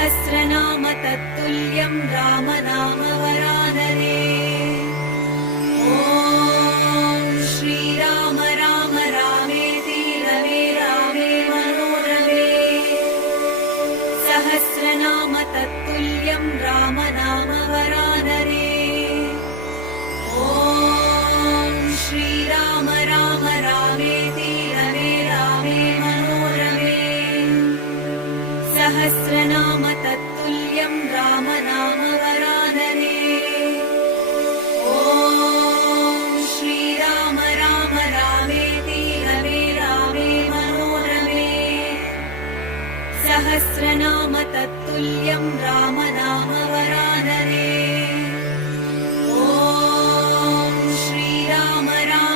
सहस्रनाम तत्तुल्यं रामनाम वरानने। ॐ श्रीराम राम रामेति रमे रामे मनोरमे। सहस्रनाम तत्तुल्यं रामनाम वरानने। ॐ श्रीराम राम रामेति रमे रामे मनोरमे। सहस्रनाम तत्तुल्यं रामनाम वरानने। ॐ श्रीराम राम रामेति रमे रामे मनोरमे। सहस्रनाम तत्तुल्यं रामनाम